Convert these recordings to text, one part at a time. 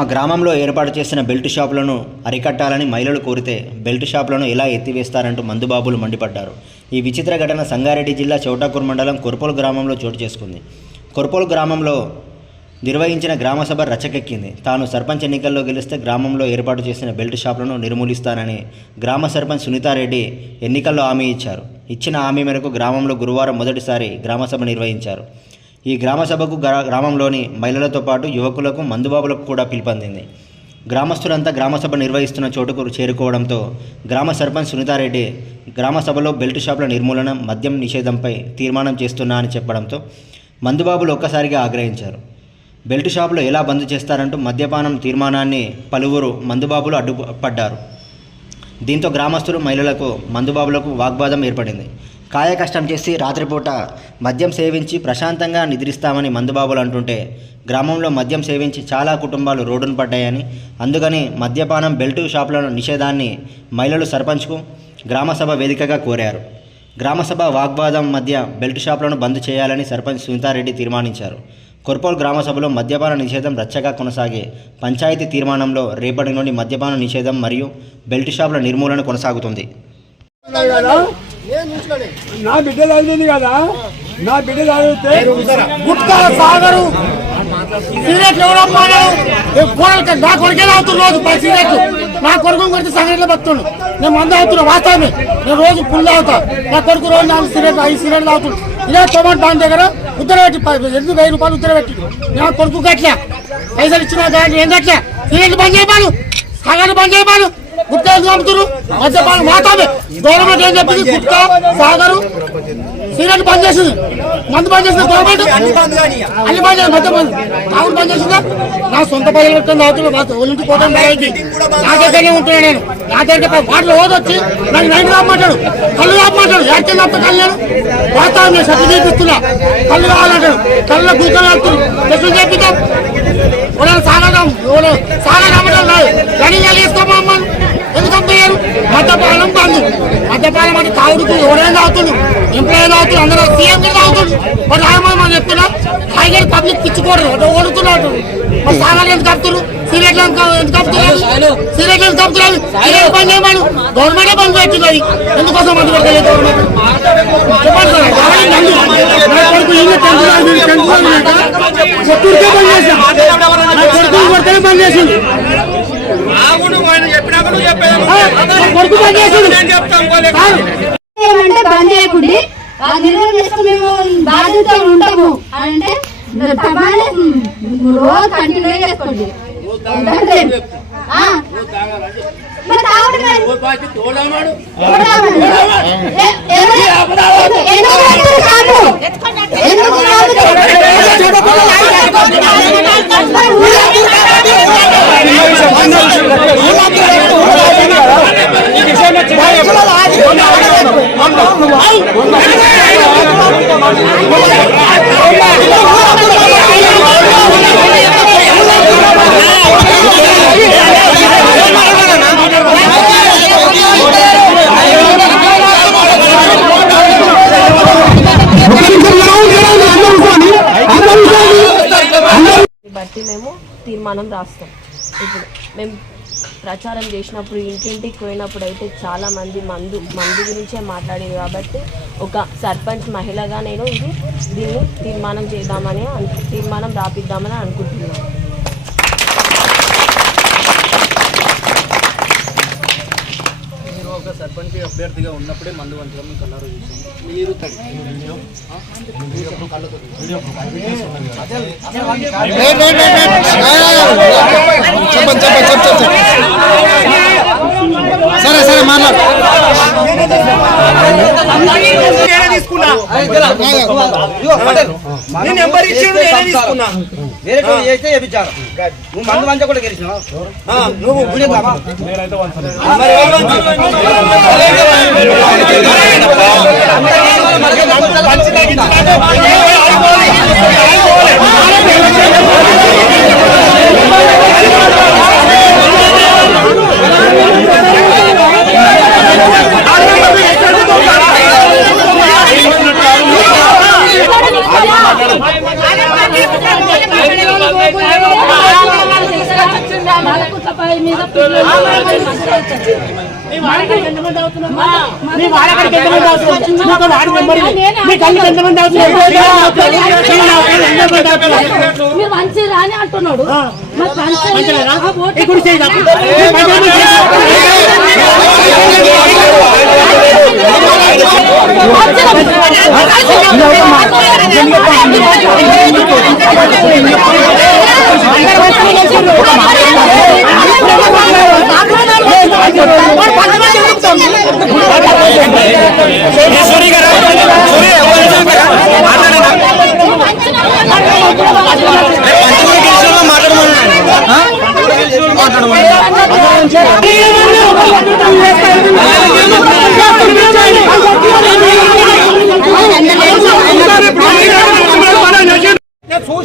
తమ గ్రామంలో ఏర్పాటు చేసిన బెల్ట్ షాపులను అరికట్టాలని మహిళలు కోరితే బెల్ట్ షాపులను ఎలా ఎత్తివేస్తారంటూ మందుబాబులు మండిపడ్డారు. ఈ విచిత్ర ఘటన సంగారెడ్డి జిల్లా చౌటాకూర్ మండలం కొర్పోలు గ్రామంలో చోటు చేసుకుంది. కొర్పోలు గ్రామంలో నిర్వహించిన గ్రామసభ రచకెక్కింది. తాను సర్పంచ్ ఎన్నికల్లో గెలిస్తే గ్రామంలో ఏర్పాటు చేసిన బెల్ట్ షాపులను నిర్మూలిస్తానని గ్రామ సర్పంచ్ సునీతారెడ్డి ఎన్నికల్లో హామీ ఇచ్చారు. ఇచ్చిన హామీ మేరకు గ్రామంలో గురువారం మొదటిసారి గ్రామసభ నిర్వహించారు. ఈ గ్రామసభకు గ్రా- గ్రామంలోని మహిళలతో పాటు యువకులకు మందుబాబులకు కూడా పిలుపొందింది. గ్రామస్తులంతా గ్రామసభ నిర్వహిస్తున్న చోటుకు చేరుకోవడంతో గ్రామ సర్పంచ్ సునీతారెడ్డి గ్రామసభలో బెల్ట్ షాపుల నిర్మూలన మద్యం నిషేధంపై తీర్మానం చేస్తున్నా అని చెప్పడంతో మందుబాబులు ఒక్కసారిగా ఆగ్రహించారు. బెల్ట్ షాపులు ఎలా బంద్ చేస్తారంటూ మద్యపానం తీర్మానాన్ని పలువురు మందుబాబులు అడ్డుపడ్డారు. దీంతో గ్రామస్తులు మహిళలకు మందుబాబులకు వాగ్వాదం ఏర్పడింది. కాయ కష్టం చేసి రాత్రిపూట మద్యం సేవించి ప్రశాంతంగా నిద్రిస్తామని మందుబాబులు అంటుంటే గ్రామంలో మద్యం సేవించి చాలా కుటుంబాలు రోడ్డున పడ్డాయని అందుకని మద్యపానం బెల్టు షాపులను నిషేధాన్ని మహిళలు సర్పంచ్కు గ్రామసభ వేదికగా కోరారు. గ్రామసభ వాగ్వాదం మధ్య బెల్ట్ షాపులను బంద్ చేయాలని సర్పంచ్ సునీతారెడ్డి తీర్మానించారు. కొర్పోల్ గ్రామసభలో మద్యపాన నిషేధం రచ్చగా కొనసాగే పంచాయతీ తీర్మానంలో రేపటి నుండి మద్యపాన నిషేధం మరియు బెల్ట్ షాపుల నిర్మూలన కొనసాగుతుంది. నా బిడ్డ చదువుతుంది కదా? నా బిడ్డ చదివితే గుట్కా సాగరు. సిగరెట్లు నా కొడుకే తాగుతున్నా రోజు పది సిగరెట్లు. నా కొడుకు కొడితే సిగరెట్లు బతుండు నేను మందు తాగుతున్నా వాస్తవమే. నేను రోజు పుల్ తాగుతా. నా కొడుకు రోజు నాలుగు సిగరెట్లు ఐదు సిగరెట్లు తాగుతుంది ఇదే టొమాటో బాండ్ దగ్గర ఉత్తర పెట్టి ప- ఎందుకు వెయ్యి రూపాయలు ఉత్తర పెట్టి. నా కొడుకు గట్లా. పైసలు ఇచ్చినా కానీ ఏం గట్లా? సిగరెట్లు బంద్ చేయమాను సాగర్ బంద్ చేయమాను గుట్కా ఎందుకు అమ్ముతున్నారు మద్యపానం మాత్రమే గవర్నమెంట్ ఏం చెప్పింది? గుట్కా సాగరు సిగరెట్ బంద్ చేసింది. మందు బంద్ చేసింది గవర్నమెంట్? అన్ని బంద్ చేసింది. మధ్య బంద్. తాగుడు బంద్ చేసిందా? నా సొంత పల్లెలు పెట్టుకుని తాగుతున్నా. మా ఒళ్ళింటి పోతాను బయటికి. నా దగ్గరనే ఉంటున్నా నేను. నా దగ్గర వాటిలో వచ్చి నాకు నైట్ రామంటాడు కళ్ళు రామంటాడు ఎక్కడ తప్ప కళ్ళు నేను వాతావరణం నేను సర్టి చూపిస్తున్నా. కళ్ళు కావాలంటాడు. కళ్ళు వెళ్తున్నాడు ఎట్లు చెప్పిద్దాం. ఎవరైనా సాగడం సాగడం రన్నింగ్ వేసుకోమా అమ్మ? ఎందుకు పంపించారు మద్యపానం బంధు మద్యపానం అంటే తాగుడుకు ఎవరైనా తాగుతుంది ఎంప్లాయీ తాగుతుంది అందరూ సీఎం తాగుతుంది మరి రాయమని మనం చెప్తున్నా టైగర్ పబ్లిక్ పిచ్చుకోరు అంటే ఓడుతున్నట్టు మరి సాగాలు ఎందుకు కప్పుతున్నారు సిగరెట్లు ఎందుకు కప్పుతున్నారు సిగరెట్లు ఎందుకు కప్పుతున్నారు సిగరెట్ బంద్ చేయమను? గవర్నమెంటే బంద్ పెట్టింది ఎందుకోసం మందు పెట్టలేదు గవర్నమెంట్? చెప్పండి సార్ కొడుకు ఈయన కొడుకు కొడితేనే బంద్ నా కొడుకు బంద్ చేసిండు కాదు. అంటే బంద్ చేయకండి. ఆ నిర్ణయం చేస్తే మేము బాధ్యత ఉంటాము. అని అంటే రోజు కంటిన్యూ చేసుకోండి. ఎందుకు తాగుతారు కాదు? ఎందుకు దాన్ని బట్టి మేము తీర్మానం రాస్తాం. ఇప్పుడు మేము ప్రచారం చేసినప్పుడు ఇంటింటికి పోయినప్పుడు అయితే చాలామంది మందు మందు గురించే మాట్లాడేది కాబట్టి ఒక సర్పంచ్ మహిళగా నేను ఇది దీన్ని తీర్మానం చేద్దామని తీర్మానం రాపిద్దామని అనుకుంటున్నాను మీరు ఒక సర్పంచ్ అభ్యర్థిగా ఉన్నప్పుడే మందు వంచడం అన్నారు మీరు సరే సరే మాట్లాడు. నేను నెంబర్ ఇచ్చాడు నేనే తీసుకున్నా. వేరే చోటు చేస్తే చేపించారు నువ్వు మందు మంచి కూడా గెలిచినావు? నువ్వు అమ్మాయి మీద పిల్లలు మీ వాళ్ళకి ఎంతమంది అవసరం నీకు వాడి మెంబర్ మీ కళ్ళు ఎంతమంది మీరు మంచి రాని అంటున్నాడు ఇప్పుడు చేయి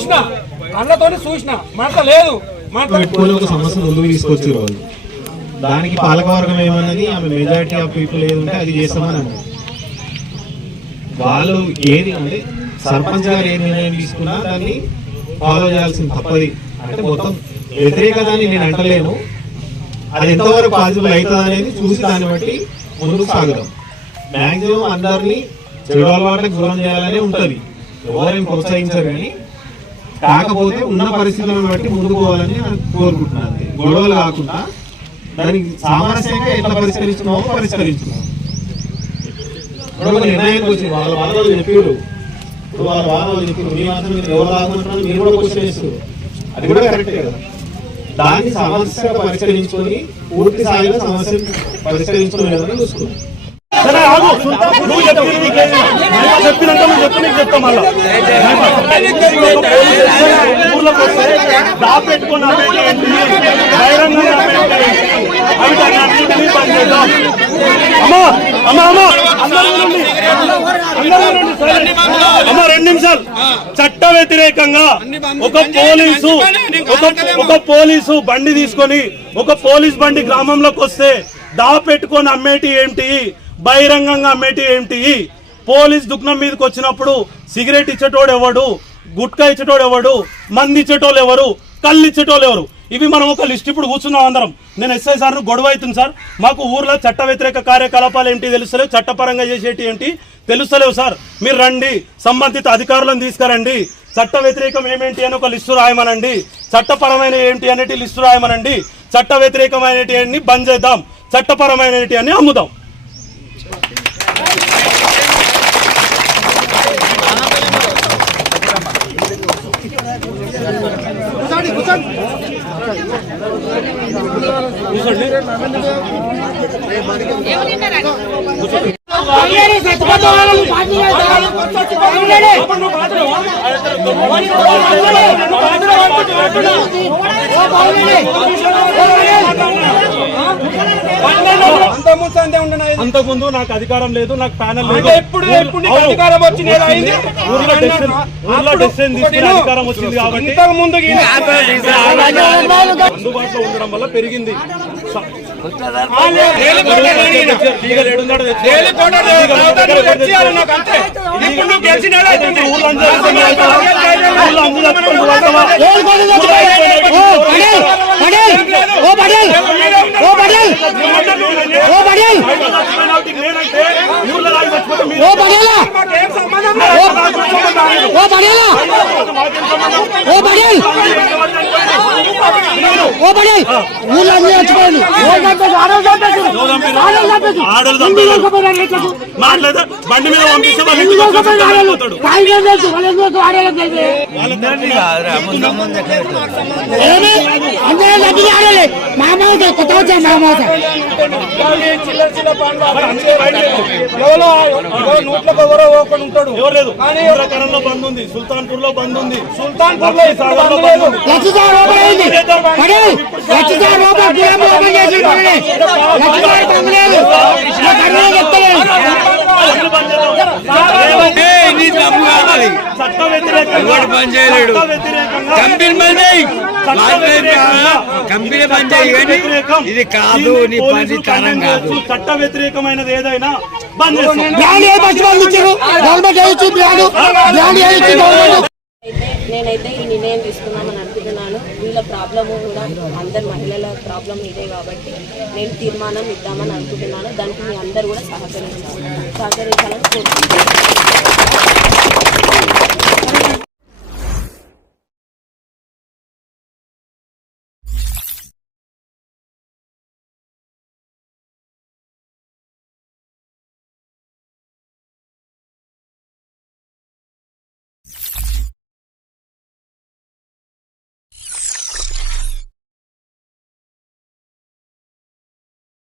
చూసిన కళ్ళతోని చూసిన మాట లేదు పెట్టుకొని ఒక సమస్య ముందుకు తీసుకొచ్చారు వాళ్ళు దానికి పాలకవర్గం ఏమన్నది ఆమె మెజారిటీ ఆఫ్ పీపుల్ ఏది ఉంటే అది చేస్తామని అన్నారు. వాళ్ళు ఏది అంటే సర్పంచ్ గారు ఏ నిర్ణయం తీసుకున్నా దాన్ని ఫాలో చేయాల్సింది తప్పది. అంటే మొత్తం వ్యతిరేకత అని నేను అంటలేను. అది ఎంతవరకు పాసిబుల్ అవుతుంది అనేది చూసి దాన్ని బట్టి ముందుకు సాగుదాం. మాక్సిమం అందరినీ చెడు అలవాట్లకు దూరం చేయాలనే ఉంటది. ఎవరైనా ప్రోత్సహించారు కానీ కాకపోతే ఉన్న పరిస్థితులను బట్టి ముందుకు పోవాలని నేను కోరుకుంటున్నాను. గొడవలు కాకుండా దానికి సామరస్యంగా ఎట్లా ఇప్పుడు ఒక నిర్ణయానికి వచ్చి వాళ్ళ వాళ్ళు చెప్పారు ఇప్పుడు వాళ్ళ చెప్పారు మీ మాత్రం మీరు ఎవరు రాకుంటున్నారు? మీరు కూడా క్వశ్చన్ చేస్తారు అది కూడా కరెక్టే కదా. దాన్ని సమస్యగా పరిష్కరించుకొని పూర్తి స్థాయిలో సమస్య పరిష్కరించుకునే విధంగా చూసుకున్నాం సరే ఆగు. నువ్వు చెప్పింది నువ్వు నువ్వు చెప్పి నీకు చెప్తా మళ్ళా. ఊర్లోకి వస్తే చేద్దాం అమ్మా అమ్మా అమ్మా. అందరూ రెండు నిమిషాలు. చట్ట వ్యతిరేకంగా ఒక పోలీసు ఒక పోలీసు బండి తీసుకొని ఒక పోలీస్ బండి గ్రామంలోకి వస్తే దాపెట్టుకొని అమ్మేటి ఏంటి? బహిరంగంగా అమ్మేటి ఏంటి పోలీస్ దుఃఖం మీదకి వచ్చినప్పుడు సిగరెట్ ఇచ్చేటోడు ఎవడు గుట్కా ఇచ్చేటోడు ఎవడు మంది ఇచ్చేటోళ్ళు ఎవరు కళ్ళు ఇచ్చేటోళ్ళు ఎవరు? ఇవి మనం ఒక లిస్ట్ ఇప్పుడు కూర్చున్నాం అందరం. నేను ఎస్ఐ సార్ను గొడవ అవుతుంది సార్. మాకు ఊర్లో చట్ట వ్యతిరేక కార్యకలాపాలు ఏంటి తెలుస్తలేవు చట్టపరంగా చేసేటి ఏంటి తెలుస్తలేవు సార్. మీరు రండి సంబంధిత అధికారులను తీసుకురండి. చట్ట వ్యతిరేకం ఏమేంటి అని ఒక లిస్టు రాయమనండి. చట్టపరమైన ఏంటి అనేటి లిస్టు రాయమనండి. చట్ట వ్యతిరేకమైనటి అన్ని బంద్ చేద్దాం. చట్టపరమైనటి అని అమ్ముదాం. అంత ముందు ఉండే అంతకుముందు నాకు అధికారం లేదు నాకు ప్యానల్ లేదు. అధికారం వచ్చింది ఊర్లో డెసిషన్ ఊర్లో డెసిషన్ తీసుకునే అధికారం వచ్చింది కాబట్టి అందుబాటులో ఉండడం వల్ల పెరిగింది ఇప్పుడు లీగల్ ఏడున్నాడో తెచ్చుకో. నువ్వు గెలిచిన ఊర్లో అందరూ తెచ్చుకొని వెళ్తావా? ఊర్లో అందరూ తెచ్చుకొని వెళ్తావా? ఓ పటేల్ ఓ పటేల్ ఓ పటేల్ నేనంటే ఊర్లో రాయి చచ్చిపోతే మీరు- ఓ పటేలా ఓ పటేలా ఓ పటేల్ ఓ పటేల్ ఊళ్ళో అన్ని చచ్చిపోయింది ఆడలు చంపేవాళ్ళు. మాట్లాడదా బండి మీద పంపిస్తే వాళ్ళు ఇంటికి వచ్చి చంపేపోతాడు. ఏమి? అందరూ డబ్బులు ఆడాలి మామూలు కొత్త వచ్చా మామూలు చిల్లర చిల్లర పనులు ఎవరో ఎవరో నూట్లకు ఎవరో ఒకడు ఉంటాడు ఎవరు లేదు ఇంద్రకరణంలో బంద్ ఉంది. సుల్తాన్పూర్లో బంద్ ఉంది సుల్తాన్పూర్లో ఓపెన్ చేసి కంపెనీ పని. ఇది కాదు నీ పని ఖండం కాదు. చట్ట వ్యతిరేకమైనది ఏదైనా బంద్ చేస్తాం బ్రాండ్ ఏ పచ్చి వాళ్ళు ఇచ్చారు? గవర్నమెంట్ ఏ ఇచ్చి బ్రాండ్. బ్రాండ్ ఏ ఇచ్చి గవర్నమెంట్ అయితే నేనైతే ఈ నిర్ణయం తీసుకుందామని అనుకుంటున్నాను వీళ్ళ ప్రాబ్లమ్ కూడా అందరు మహిళల ప్రాబ్లం ఇదే కాబట్టి నేను తీర్మానం ఇద్దామని అనుకుంటున్నాను. దానికి మీ అందరు కూడా సహకరించాలి. సహకరించాలని కోరుకుంటున్నాను.